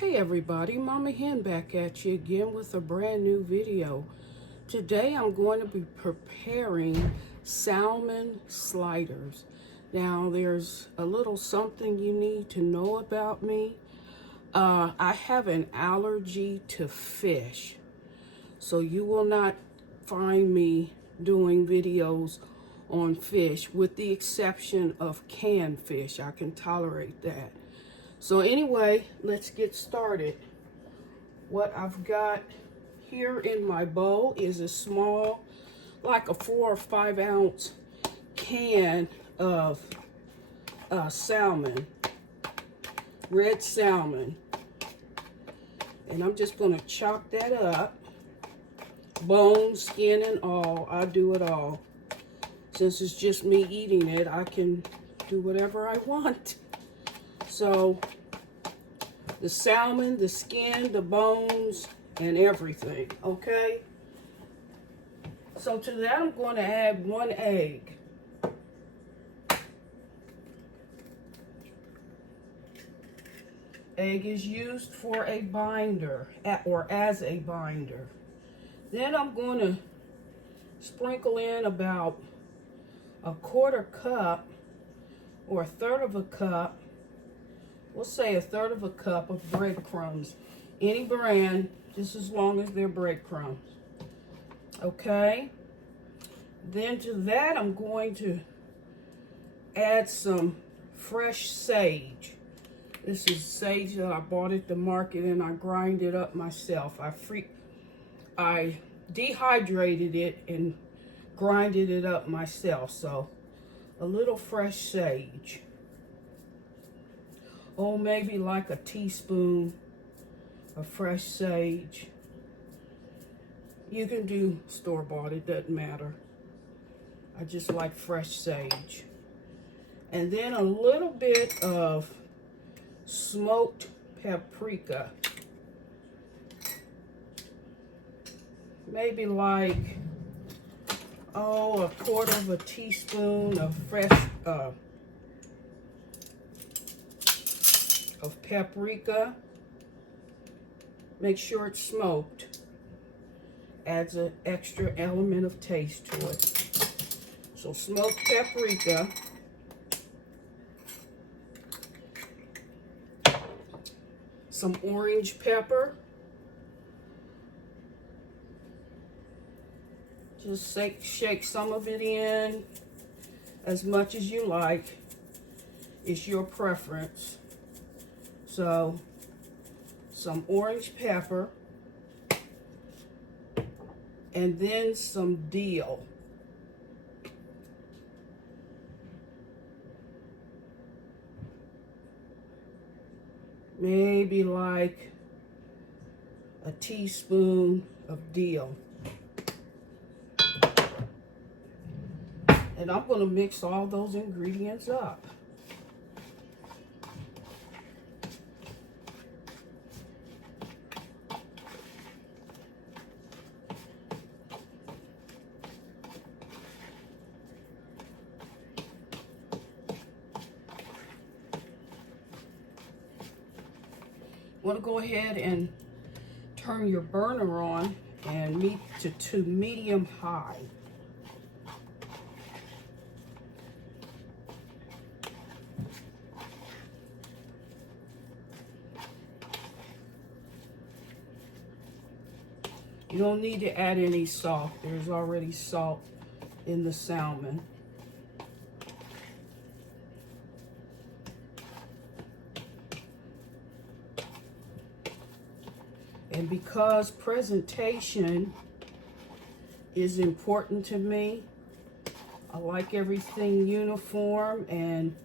Hey everybody, Mama Hen back at you again with a brand new video. Today I'm going to be preparing salmon sliders. Now there's a little something you need to know about me. I have an allergy to fish, so you will not find me doing videos on fish with the exception of canned fish. I can tolerate that. So anyway, let's get started. What I've got here in my bowl is a small, like a 4 or 5 ounce can of salmon, red salmon. And I'm just gonna chop that up, bone, skin, and all. I do it all. Since it's just me eating it, I can do whatever I want. So the salmon, the skin, the bones, and everything, okay? So to that I'm going to add 1 egg. Egg is used for a binder, or as a binder. Then I'm going to sprinkle in about a 1/4 cup or 1/3 of a cup. We'll say a 1/3 of a cup of breadcrumbs. Any brand, just as long as they're breadcrumbs. Okay? Then to that, I'm going to add some fresh sage. This is sage that I bought at the market and I grind it up myself. I dehydrated it and grinded it up myself. So a little fresh sage. Oh, maybe like a teaspoon of fresh sage. You can do store-bought, it doesn't matter. I just like fresh sage. And then a little bit of smoked paprika. Maybe like, a 1/4 of a teaspoon of fresh of paprika. Make sure it's smoked. Adds an extra element of taste to it. So smoked paprika. Some orange pepper. Just shake some of it in as much as you like. It's your preference. So, some orange pepper, and then some dill. Maybe like a teaspoon of dill. And I'm going to mix all those ingredients up. Want to go ahead and turn your burner on and to medium high. You don't need to add any salt. There's already salt in the salmon. And because presentation is important to me, I like everything uniform and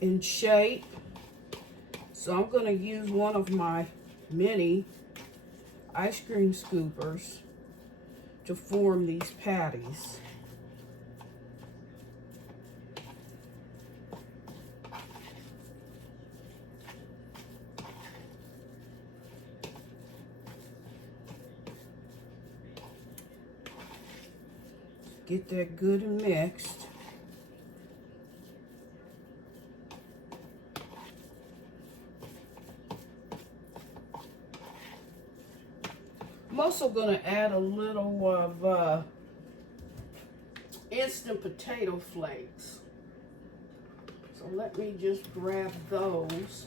in shape. So I'm going to use one of my mini ice cream scoopers to form these patties. Get that good and mixed. I'm also going to add a little of instant potato flakes. So let me just grab those.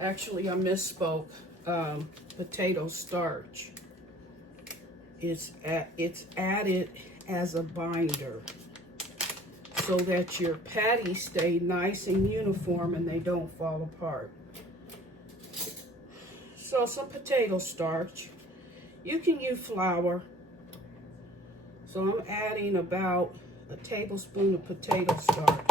Actually, I misspoke. Potato starch. It's added as a binder so that your patties stay nice and uniform and they don't fall apart. So some potato starch. You can use flour. So I'm adding about a tablespoon of potato starch.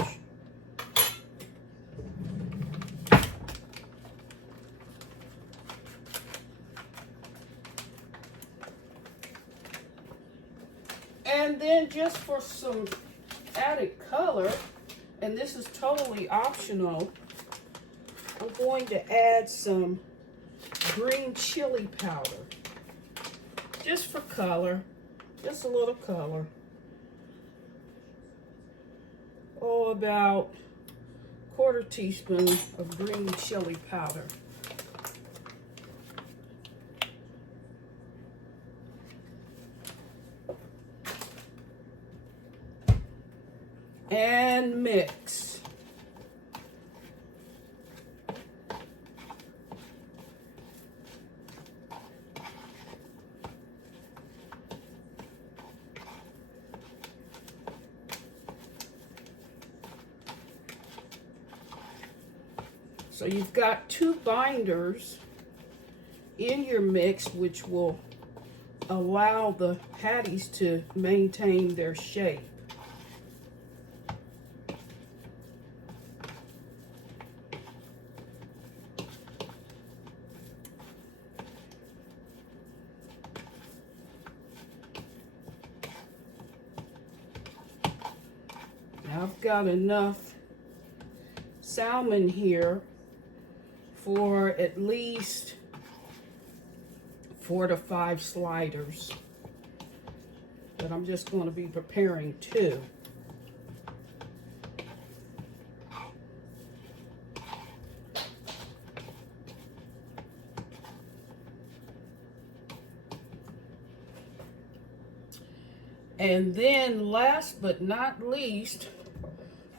And then just for some added color, and this is totally optional, I'm going to add some green chili powder. Just for color, just a little color. Oh, about a 1/4 teaspoon of green chili powder. And mix. So you've got 2 binders in your mix, which will allow the patties to maintain their shape. Now I've got enough salmon here for at least 4 to 5 sliders, but I'm just going to be preparing 2. And then last but not least,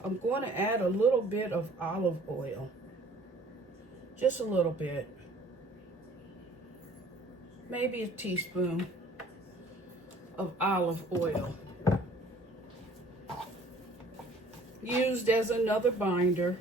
I'm going to add a little bit of olive oil. Just a little bit. Maybe a teaspoon of olive oil. Used as another binder.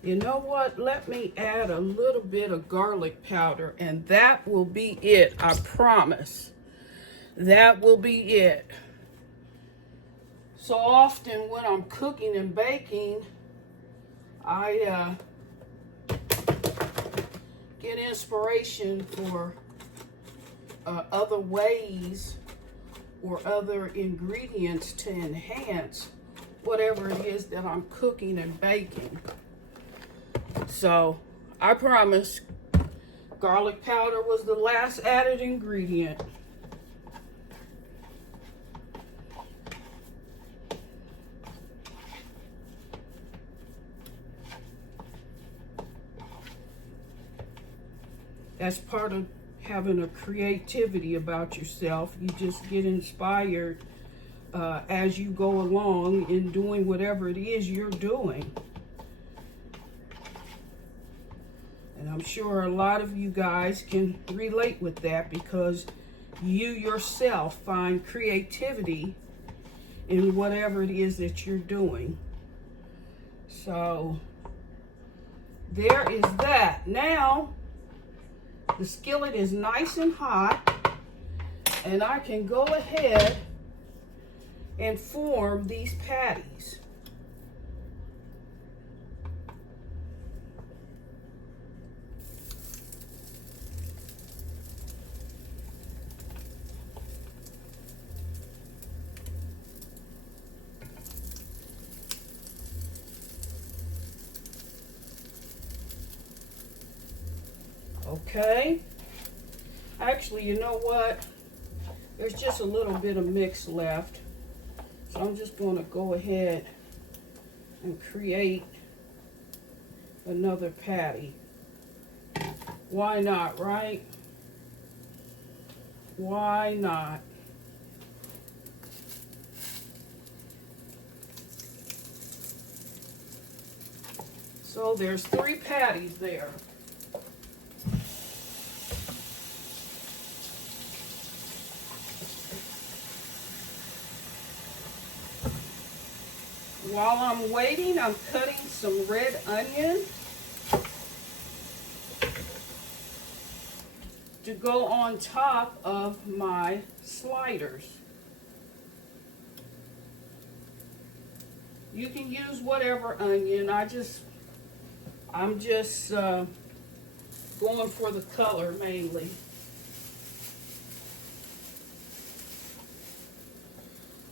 You know what? Let me add a little bit of garlic powder, and that will be it. I promise. That will be it. So often when I'm cooking and baking, I get inspiration for other ways or other ingredients to enhance whatever it is that I'm cooking and baking. So I promise, garlic powder was the last added ingredient. That's part of having a creativity about yourself. You just get inspired as you go along in doing whatever it is you're doing. And I'm sure a lot of you guys can relate with that because you yourself find creativity in whatever it is that you're doing. So there is that. Now the skillet is nice and hot. And I can go ahead and form these patties. Okay. Actually, you know what? There's just a little bit of mix left. So I'm just going to go ahead and create another patty. Why not, right? Why not? So there's 3 patties there. While I'm waiting, I'm cutting some red onion to go on top of my sliders. You can use whatever onion. I'm just going for the color mainly.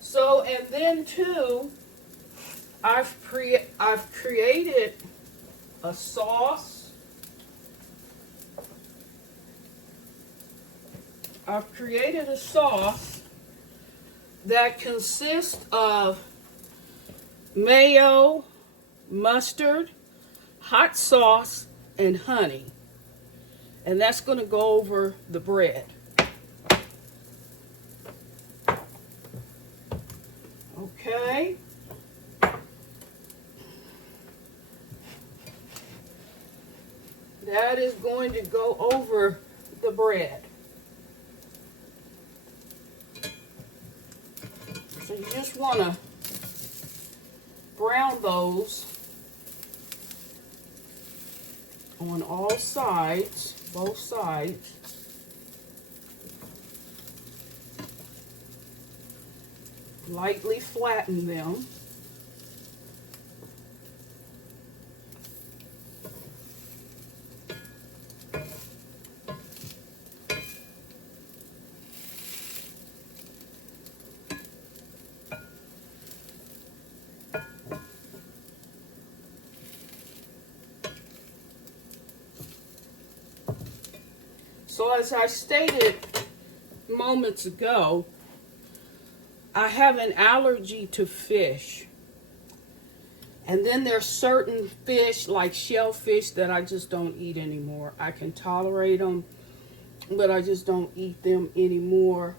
So, and then too, I've created a sauce. I've created a sauce that consists of mayo, mustard, hot sauce, and honey. And that's going to go over the bread. Okay. That is going to go over the bread. So you just want to brown those on all sides, both sides. Lightly flatten them. So as I stated moments ago, I have an allergy to fish. And then there's certain fish like shellfish that I just don't eat anymore. I can tolerate them, but I just don't eat them anymore.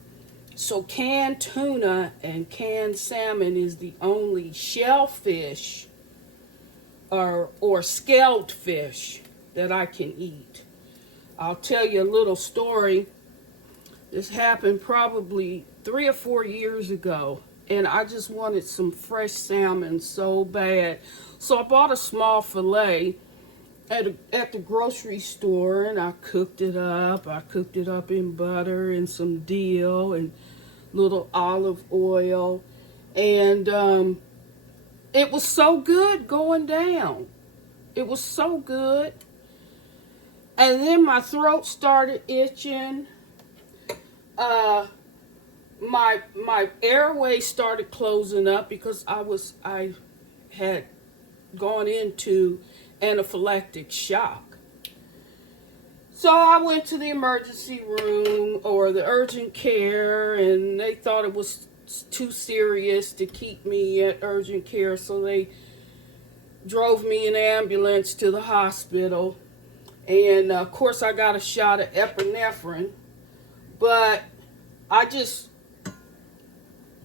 So canned tuna and canned salmon is the only shellfish or scaled fish that I can eat. I'll tell you a little story. This happened probably 3 or 4 years ago, and I just wanted some fresh salmon so bad. So I bought a small fillet at the grocery store, and I cooked it up. I cooked it up in butter and some dill and little olive oil, and it was so good going down. It was so good. And then my throat started itching. My airway started closing up because I had gone into anaphylactic shock. So I went to the emergency room or the urgent care, and they thought it was too serious to keep me at urgent care, so they drove me in an ambulance to the hospital. And of course I got a shot of epinephrine, but I just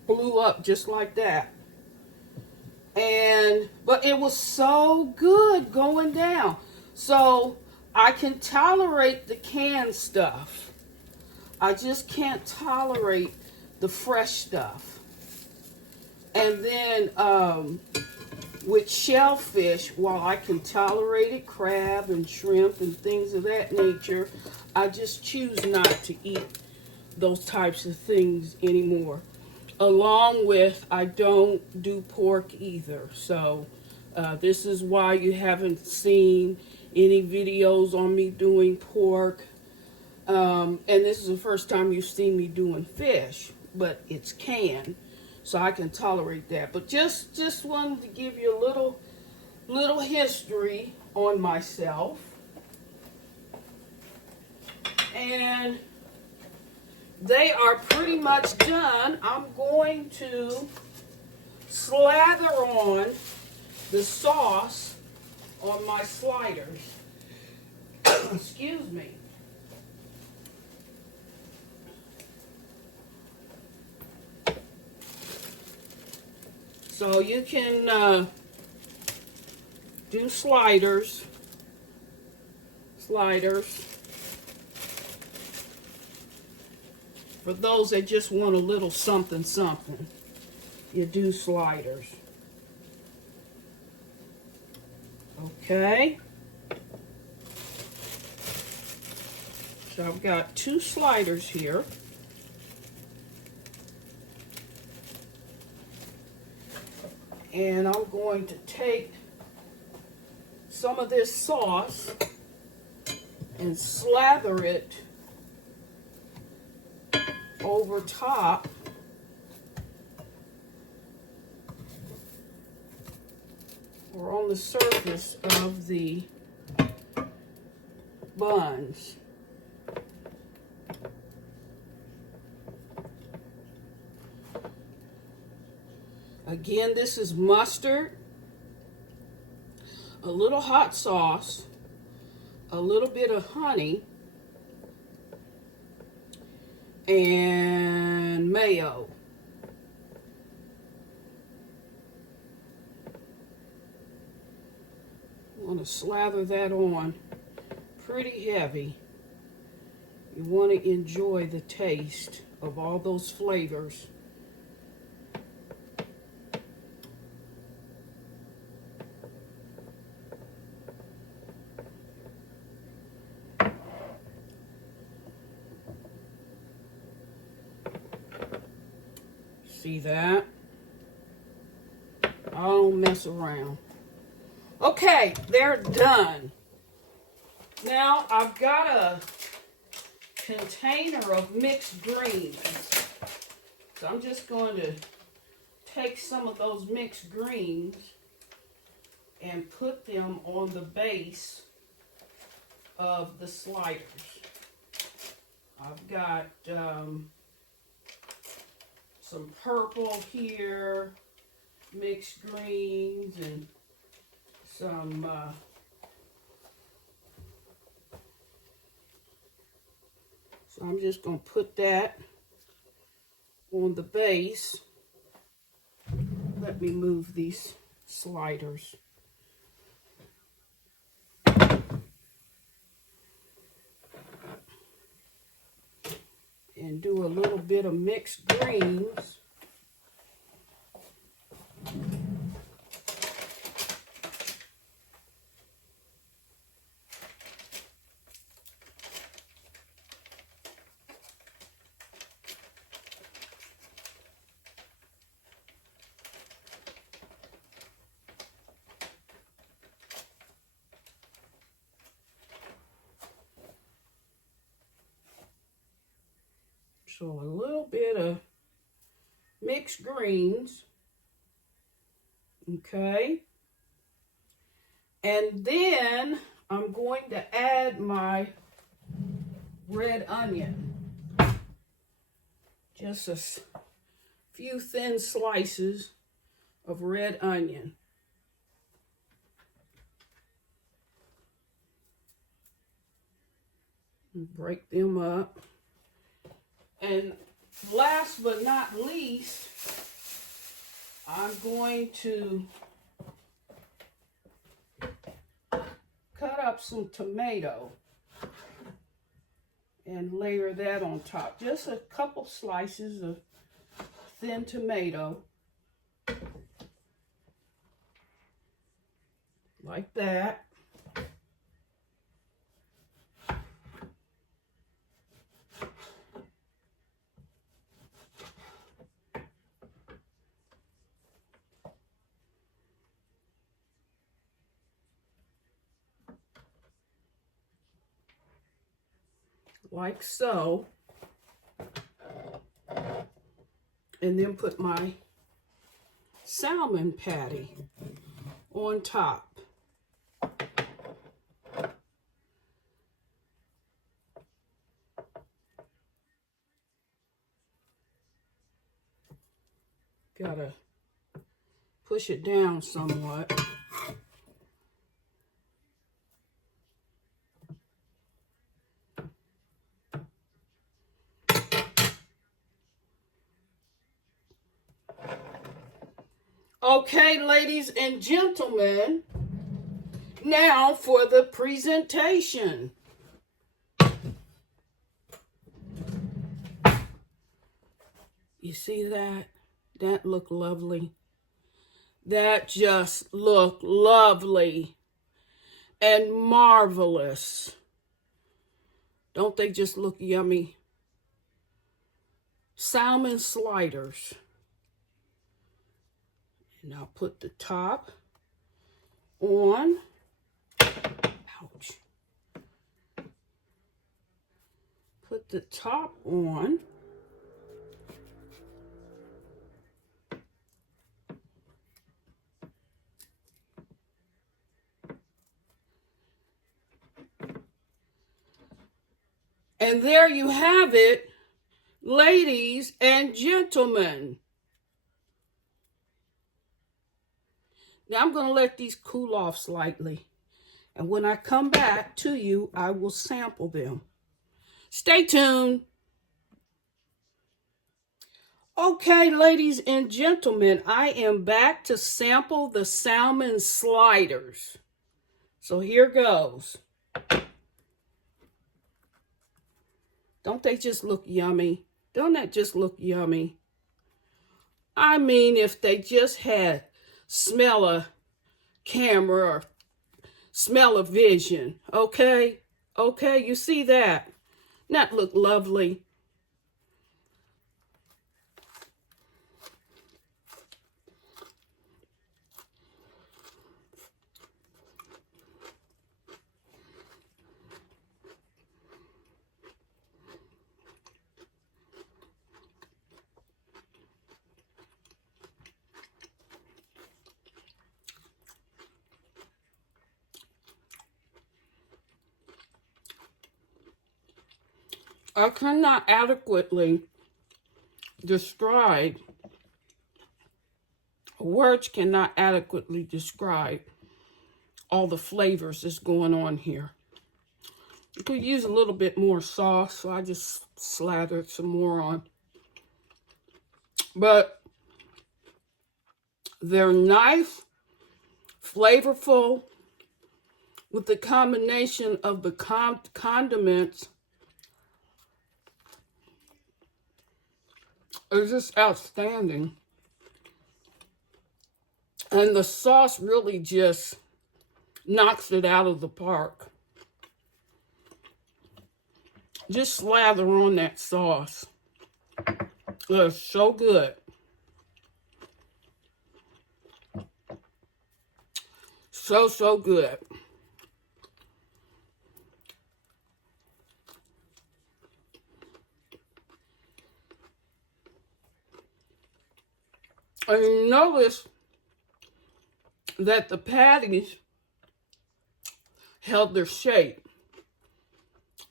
blew up just like that. But it was so good going down. So I can tolerate the canned stuff. I just can't tolerate the fresh stuff. And then with shellfish, while I can tolerate it, crab and shrimp and things of that nature, I just choose not to eat those types of things anymore. Along with, I don't do pork either. So this is why you haven't seen any videos on me doing pork. And this is the first time you've seen me doing fish, but it's canned, so I can tolerate that. But just wanted to give you a little history on myself. And they are pretty much done. I'm going to slather on the sauce on my sliders. Excuse me. So you can do sliders. For those that just want a little something, you do sliders. Okay. So I've got 2 sliders here. And I'm going to take some of this sauce and slather it over top or on the surface of the buns. Again, this is mustard, a little hot sauce, a little bit of honey, and mayo. I'm going to slather that on pretty heavy. You want to enjoy the taste of all those flavors. See that? I don't mess around. Okay, they're done. Now I've got a container of mixed greens. So I'm just going to take some of those mixed greens and put them on the base of the sliders. I've got some purple here, mixed greens, and some so I'm just going to put that on the base. Let me move these sliders. And do a little bit of mixed greens. So a little bit of mixed greens, okay? And then I'm going to add my red onion. Just a few thin slices of red onion. Break them up. And last but not least, I'm going to cut up some tomato and layer that on top. Just a couple slices of thin tomato. Like that. like so. And then put my salmon patty on top. Gotta push it down somewhat. Okay, ladies and gentlemen, now for the presentation. You see that? That looked lovely. That just looked lovely and marvelous. Don't they just look yummy? Salmon sliders. And I'll put the top on. Ouch. Put the top on. And there you have it, ladies and gentlemen. Now I'm going to let these cool off slightly. And when I come back to you, I will sample them. Stay tuned. Okay, ladies and gentlemen, I am back to sample the salmon sliders. So here goes. Don't they just look yummy? Don't that just look yummy? I mean, if they just had smell of camera or smell of vision, okay? Okay, you see that? That look lovely. I cannot adequately describe, words cannot adequately describe all the flavors that's going on here. You could use a little bit more sauce, so I just slathered some more on. But they're nice, flavorful, with the combination of the condiments. It's just outstanding. And the sauce really just knocks it out of the park. Just slather on that sauce. It's so good. So good. And you notice that the patties held their shape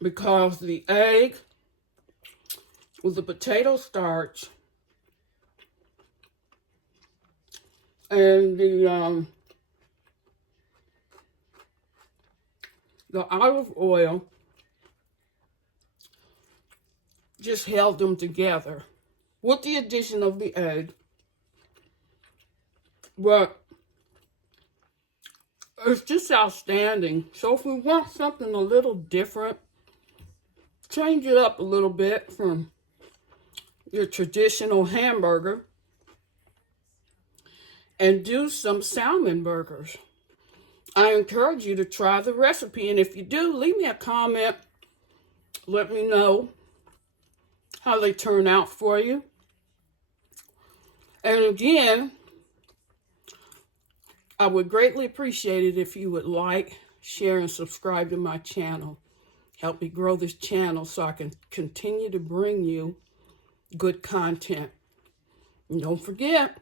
because the egg with the potato starch and the olive oil just held them together with the addition of the egg. But it's just outstanding. So if we want something a little different, change it up a little bit from your traditional hamburger and do some salmon burgers. I encourage you to try the recipe. And if you do, leave me a comment. Let me know how they turn out for you. And again, I would greatly appreciate it if you would like, share, and subscribe to my channel. Help me grow this channel so I can continue to bring you good content. And don't forget,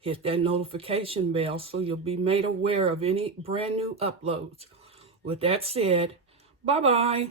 hit that notification bell so you'll be made aware of any brand new uploads. With that said, bye-bye.